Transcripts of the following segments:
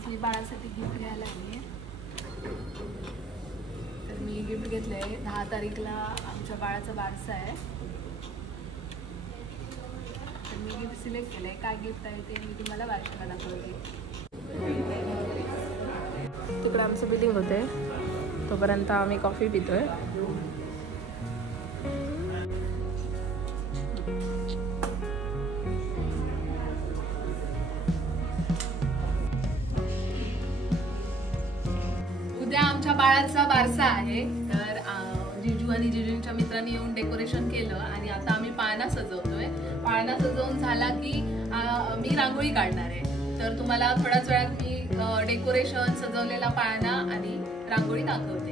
आज मी बाळासाठी गिफ्ट घ्यायला आली आहे. तर मी गिफ्ट घेतलं आहे. 10 तारीखला आमच्या बाळाचा बारसा आहे. तर मी गिफ्ट सिलेक्ट केलं आहे. काय गिफ्ट आहे ते मी तुम्हाला बारशाला दाखवते. तिकडे आमचं बिलिंग होते, तोपर्यंत आम्ही कॉफी पितोय. उद्या आमच्या बाळाचा बारसा आहे. तर जिजू आणि जिजूंच्या मित्रांनी येऊन डेकोरेशन केलं आणि आता आम्ही पाळणा सजवतोय. पाळणा सजवून झाला की मी रांगोळी काढणार आहे. तर तुम्हाला थोड्याच वेळात मी डेकोरेशन, सजवलेला पाळणा आणि रांगोळी दाखवते.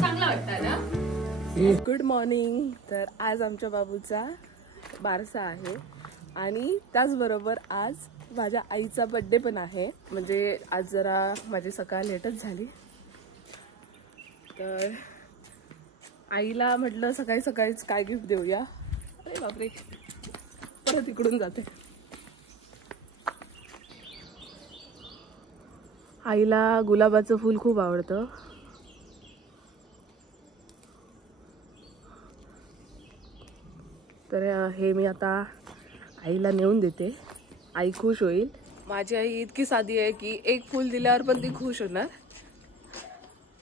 चांगला वाटतं ना. Good morning. तर आज आमच्या बाबूचा बारसा आहे आणि त्याचबरोबर आज माझ्या आईचा बर्थडे पण आहे. म्हणजे आज जरा माझी सकाळ लेटच झाली. तर आईला म्हटलं सकाळी सकाळीच काय गिफ्ट देऊया. अरे बापरे, परत इकडून जाते. आईला गुलाबाचं फूल खूप आवडतं. तर हे मी आता आईला नेऊन देते. आई खुश होईल. माझी आई इतकी साधी आहे की एक फूल दिल्यावर पण ती खुश होणार.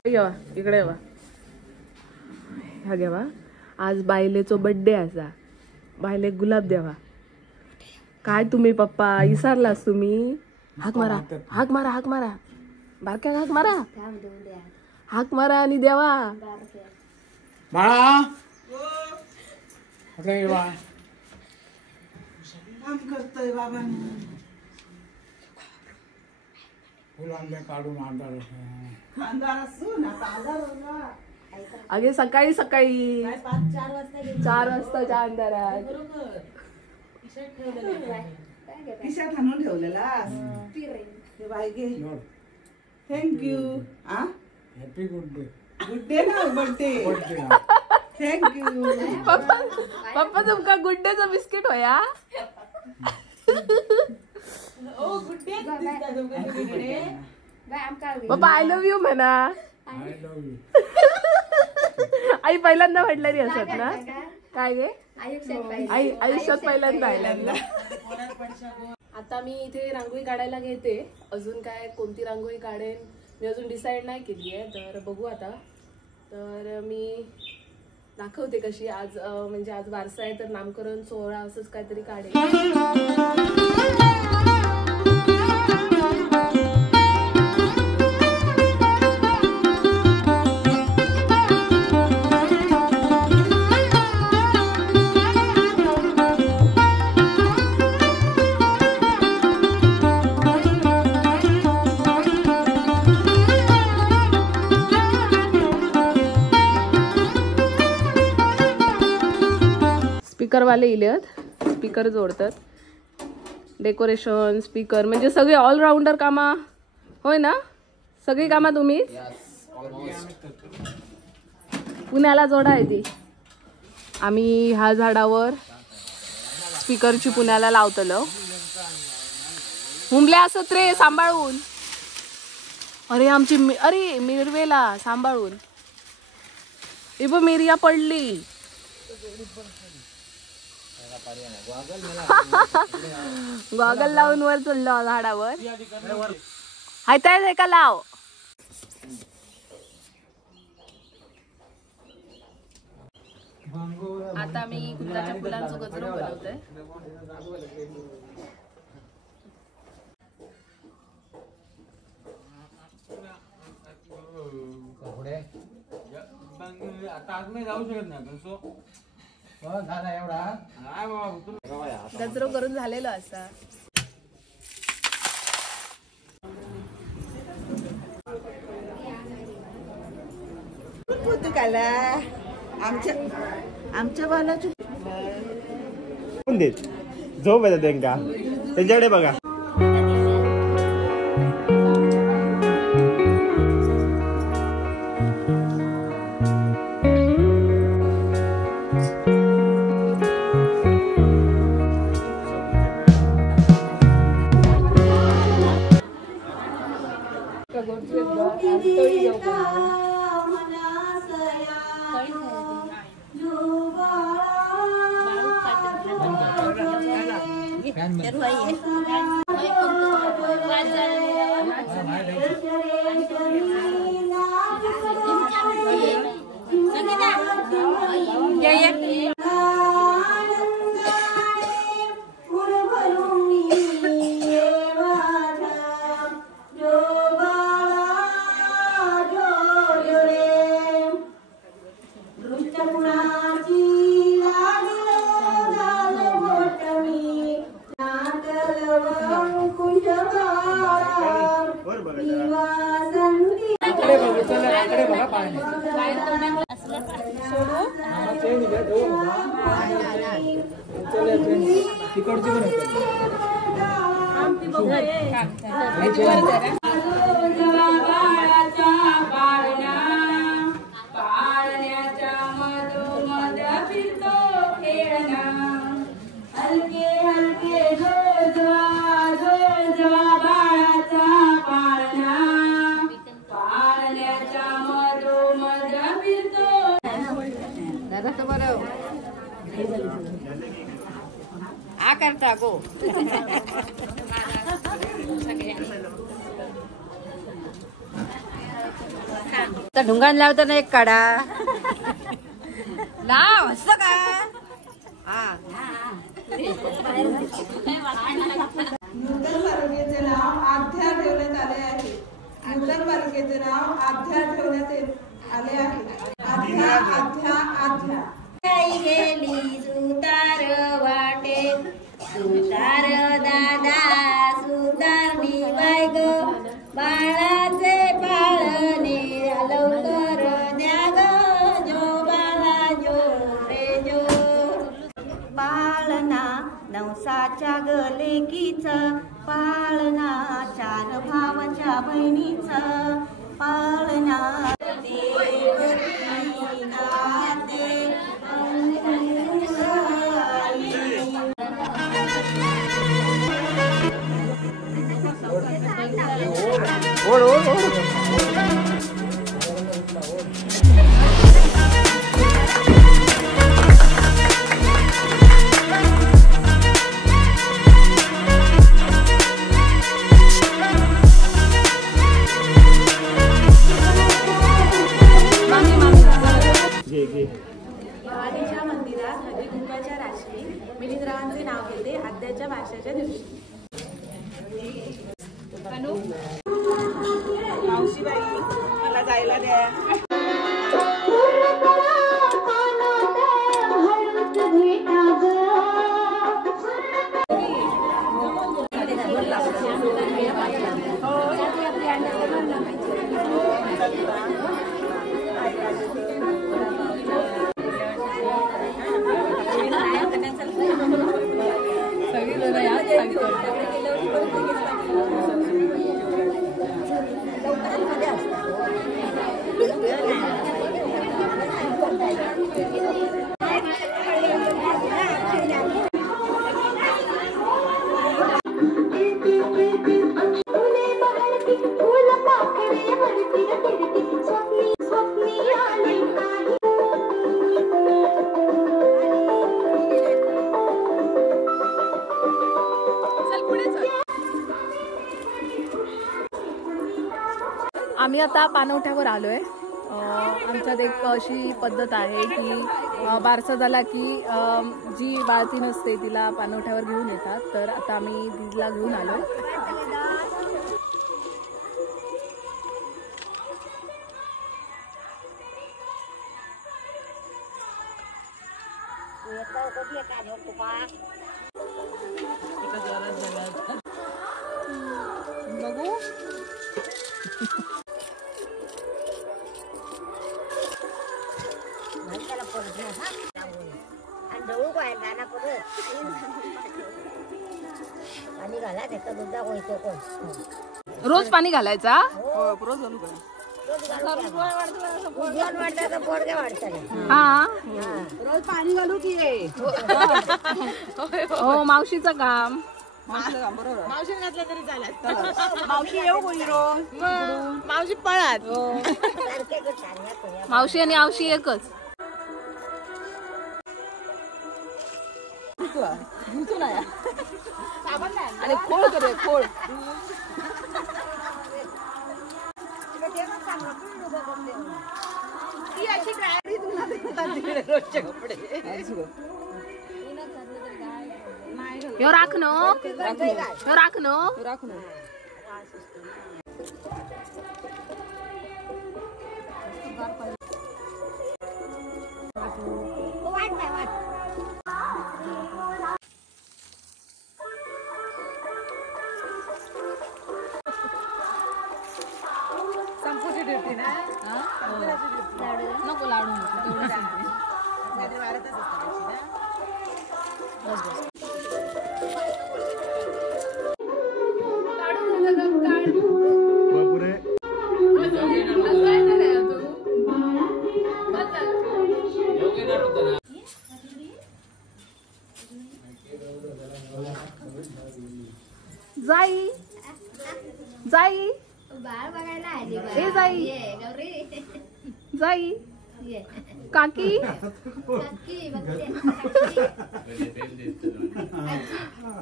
येवा इकडे, येवा ह्या घेवा. आज बायलेचो बर्थडे असा. बायले गुलाब द्यावा. काय तुम्ही पप्पा विसरलास तुम्ही. हाक मारा, हाक मारा, हाक मारा. बारक्या हाक मारा, हाक मारा आणि द्यावा. बाळा काम करतोय बाबा. फुलांना काढून अंधार असून अगे सकाळी सकाळी 4 वाजताच्या अंधारात खिशात आणून ठेवलेला. Thank you. Happy good day. Good day ना बर्थडे. थँक्यू पप्पा तुमका गुड डे चा बिस्किट होया. पप्पा आय लव्ह यू म्हणा. आई पहिल्यांदा म्हटलेली असत ना. काय गे आई आयुष्यात पहिल्यांदा. आता मी इथे रांगोळी काढायला घेते. अजून काय कोणती रांगोळी काढेन मी अजून डिसाईड नाही केली आहे. तर बघू आता. तर मी दाखवते कशी. आज म्हणजे आज बारसा आहे तर नामकरण सोहळा असंच काहीतरी काढेल. स्पीकरवाले इलेत, स्पीकर जोडतात. डेकोरेशन, स्पीकर म्हणजे सगळे ऑलराऊंडर कामा. होय ना, सगळी कामा तुम्ही पुण्याला जोडा आहे ती. आम्ही ह्या झाडावर स्पीकरची पुण्याला लावतलो. हुंबल्या असत रे सांभाळून. अरे आमची अरे मिरवेला सांभाळून. इब मिरिया पडली. गॉगल लावून वर चढलो झाडावर. हायताय का लाव. आता मी गुलाबाच्या फुलांचं गजरो बनवतोय. आता आज नाही जाऊ शकत नाही. गजरो करून झालेलो असा. आमच्या बालाची झोप येतात त्यांका. त्यांच्याकडे बघा. करता गो ढुंगान लावतो ना एक काढा लाव असं का नूतन पालखीचे नाव आध्या ठेवण्यात आले आहे. नूतन पालखीचे नाव आध्या ठेवण्यात आले आहे. आध्या आध्या आध्या गेली सुतार वाटे सुतार दादा सुतारनी बाय ग बाळाचे पाळणे लवकर द्या ग जो बाळा जो रे जो पाळणा नवसाच्या गलेकीच पाळणा चार भावाच्या बहिणीच पाळणा भवानीच्या मंदिरात हळदी कुंकवाच्या रात्री मिलिंदरावांचे नाव घेते आद्याच्या भाषेच्या दिवशी. मावशीबाई मला जायला द्या. आम्ही आता पाणवठ्यावर आलोय. आमच्यात एक अशी पद्धत आहे की बारसा झाला की जी बाळतीन असते तिला पाणवठ्यावर घेऊन येतात. तर आता आम्ही तिला घेऊन आलोय. बघू पाणी घाला त्याचा दुधा होतो कोण रोज पाणी घालायचा. रोज घालू का? हा रोज पाणी घालू की हो मावशीचं काम. मावशीने घातला तरी चालत. मावशी येऊ बोली रोज मावशी पळात. मावशी आणि आवशी एकच. आणि खोळ करूया खोळ. ह्यो राखनो राखून संपूची ड्युटी ना. नको लाडू नको तेवढं सांगते. नाहीतर वाढतच असतं पैसे ना. जाई जाई बाळ बघायला आली ए जाई गौरी जाई काकी नक्की बघते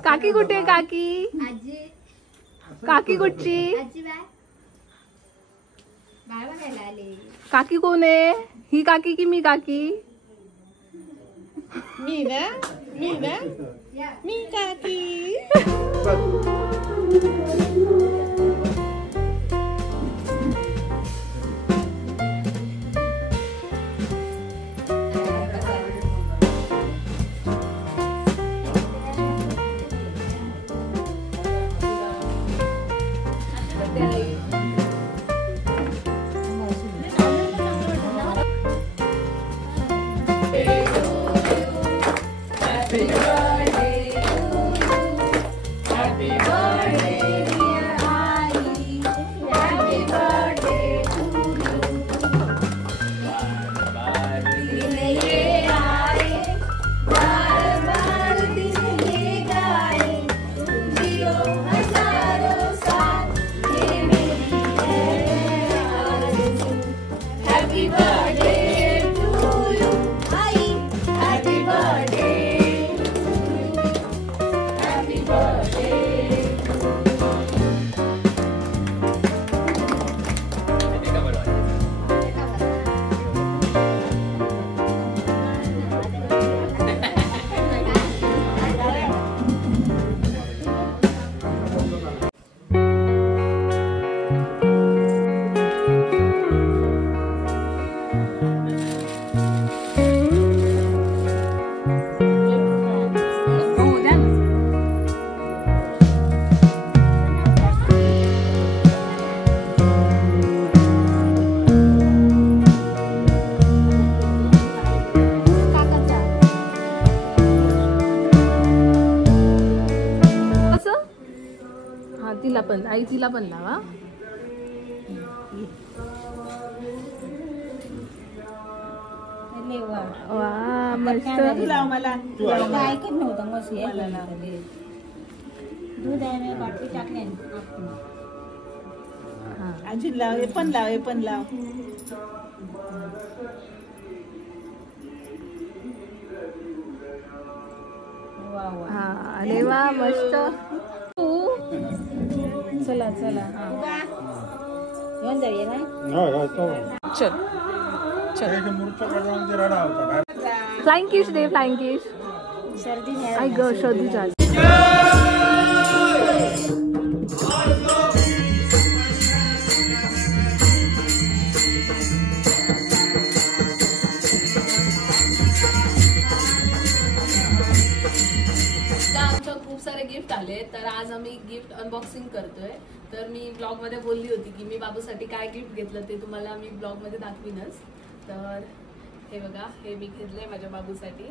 काकी कुठे काकी आजी काकी कुठची आजी बाळ बघायला आली. काकी कोण आहे ही काकी की मी काकी मी ना मी काकी. तिला पण आई तिला पण लावा. वा मस्त. लाव मला ऐकत नव्हतं मस्त दूध आहे बाटली टाकले. आजी लाव हे पण लाव हा अरे वा मस्त. चला चला हा घेऊन जाऊया ना. चल फ्लाइंग किश दे फ्लाइंग किश. सर्दी आई ग सर्दी झाली. खूप सारे गिफ्ट आले तर आज आम्ही गिफ्ट अनबॉक्सिंग करतोय. तर मी ब्लॉग मध्ये बोलली होती की मी बाबूसाठी काय गिफ्ट घेतलं ते तुम्हाला मी ब्लॉग मध्ये दाखवीनच. तर हे बघा हे मी घेतलंय माझ्या बाबूसाठी.